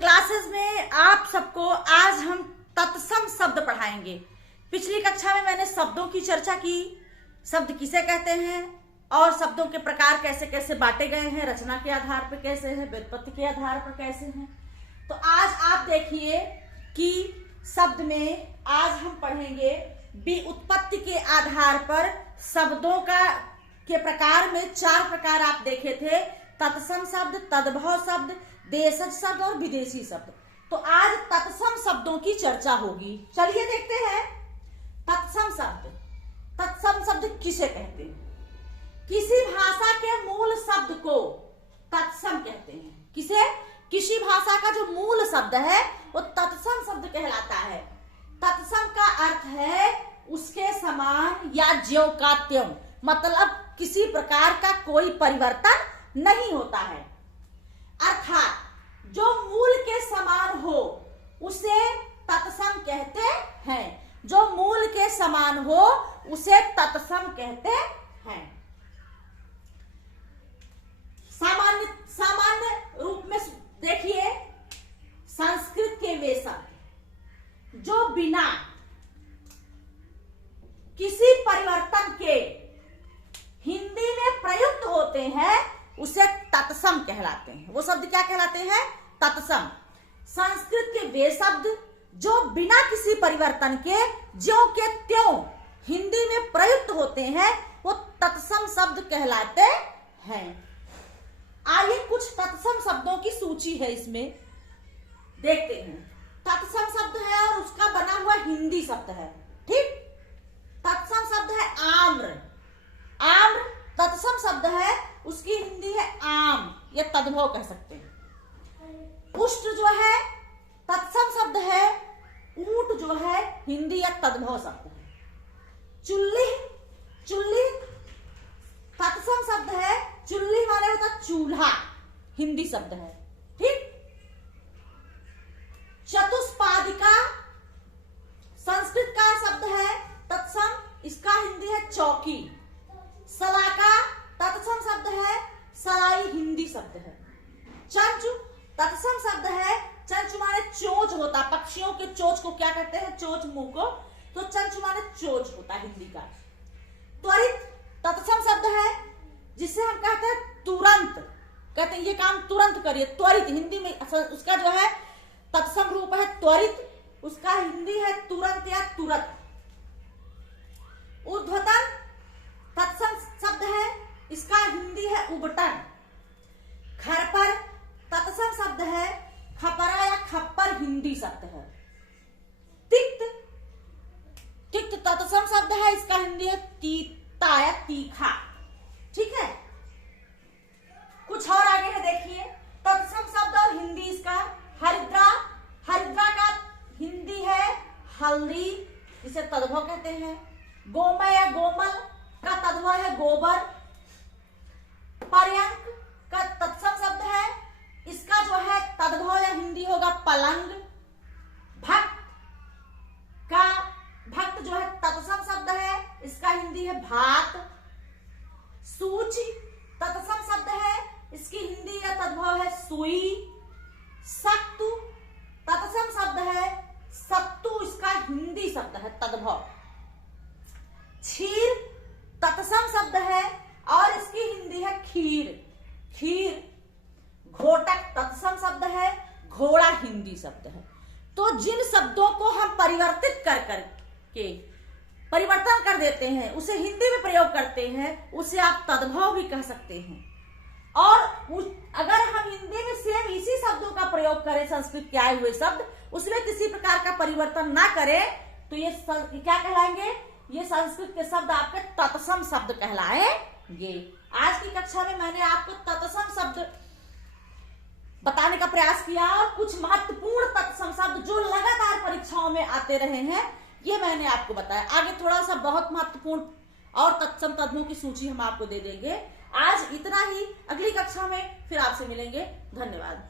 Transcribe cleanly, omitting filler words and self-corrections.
Classes में आप सबको आज हम तत्सम शब्द पढ़ाएंगे। पिछली कक्षा में मैंने शब्दों की चर्चा की, शब्द किसे कहते हैं और शब्दों के प्रकार कैसे कैसे बांटे गए हैं, रचना के आधार पर कैसे हैं, व्युत्पत्ति के आधार पर कैसे हैं। तो आज आप देखिए कि शब्द में आज हम पढ़ेंगे व्युत्पत्ति के आधार पर शब्दों के प्रकार में 4 प्रकार आप देखे थे, तत्सम शब्द, तद्भव शब्द, देशज शब्द और विदेशी शब्द। तो आज तत्सम शब्दों की चर्चा होगी। चलिए देखते हैं तत्सम शब्द। तत्सम शब्द किसे कहते हैं? किसी भाषा के मूल शब्द को तत्सम कहते हैं। किसी भाषा का जो मूल शब्द है वो तत्सम शब्द कहलाता है। तत्सम का अर्थ है उसके समान या ज्यों का त्यों, मतलब किसी प्रकार का कोई परिवर्तन नहीं होता है। अर्थात जो मूल के समान हो उसे तत्सम कहते हैं। जो मूल के समान हो उसे तत्सम कहते हैं। सामान्य रूप में देखिए, संस्कृत के वे शब्द जो बिना किसी परिवर्तन के हिंदी में प्रयुक्त होते हैं उसे तत्सम कहलाते हैं। वो शब्द क्या कहलाते हैं? तत्सम। संस्कृत के वे शब्द जो बिना किसी परिवर्तन के ज्यों के त्यों हिंदी में प्रयुक्त होते हैं वो तत्सम शब्द कहलाते हैं। आइए कुछ तत्सम शब्दों की सूची है, इसमें देखते हैं। तत्सम शब्द है और उसका बना हुआ हिंदी शब्द है। ठीक, तत्सम शब्द है आम्र। आम्र तत्सम शब्द है, उसकी हिंदी है आम या तद्भव कह सकते हैं। पुष्ट जो है तत्सम शब्द है, ऊंट जो है हिंदी या तद्भव शब्द है। चुल्ली तत्सम शब्द है, चुल्ली माने होता चूल्हा, हिंदी शब्द है। ठीक, चतुष्पादिका संस्कृत का शब्द है तत्सम, इसका हिंदी है चौकी। सलाका तत्सम शब्द है, सलाई हिंदी शब्द है। चंचु तत्सम शब्द है, चंचु माने चोंच होता, पक्षियों के चोंच को क्या कहते हैं? चोंच मुंह को, तो चंचु माने चोंच होता हिंदी का। त्वरित तत्सम शब्द है जिसे हम कहते हैं तुरंत, कहते हैं ये काम तुरंत करिए, त्वरित। हिंदी में उसका जो है तत्सम रूप है त्वरित, उसका हिंदी है तुरंत या तुरंत। ऊर्ध्वतन तत्सम शब्द है, इसका हिंदी है उबटन। खरपर तत्सम शब्द है, खपरा या खप्पर हिंदी शब्द है। तिक्त तत्सम शब्द है, इसका हिंदी है तीता या तीखा। ठीक है, कुछ और आगे है, देखिए तत्सम शब्द और हिंदी इसका। हरिद्रा का हिंदी है हल्दी, जिसे तद्भव कहते हैं। गोमय या गोमल का तद्भव है गोबर। पर्यंक का तत्सम शब्द है, इसका जो है तद्भव या हिंदी होगा पलंग। भक्त जो है तत्सम शब्द है, इसका हिंदी है भात। सूची तत्सम शब्द है, इसकी हिंदी या तद्भव है सुई। सत्तु तत्सम शब्द है, सत्तू इसका हिंदी शब्द है तद्भव। क्षीर तत्सम शब्द है और इसकी हिंदी है खीर। घोटक तत्सम शब्द है, घोड़ा हिंदी शब्द है। तो जिन शब्दों को हम परिवर्तन कर देते हैं, उसे हिंदी में प्रयोग करते हैं, उसे आप तद्भव भी कह सकते हैं। और अगर हम हिंदी में सेम इसी शब्दों का प्रयोग करें, संस्कृत के आए हुए शब्द, उसमें किसी प्रकार का परिवर्तन ना करें, तो ये क्या कहलाएंगे? ये संस्कृत के शब्द आपके तत्सम शब्द कहलाएंगे। आज की कक्षा में मैंने आपको तत्सम शब्द बताने का प्रयास किया और कुछ महत्वपूर्ण तत्सम शब्द जो लगातार परीक्षाओं में आते रहे हैं, ये मैंने आपको बताया। आगे थोड़ा सा बहुत महत्वपूर्ण और तत्सम तद्भव की सूची हम आपको दे देंगे। आज इतना ही, अगली कक्षा में फिर आपसे मिलेंगे। धन्यवाद।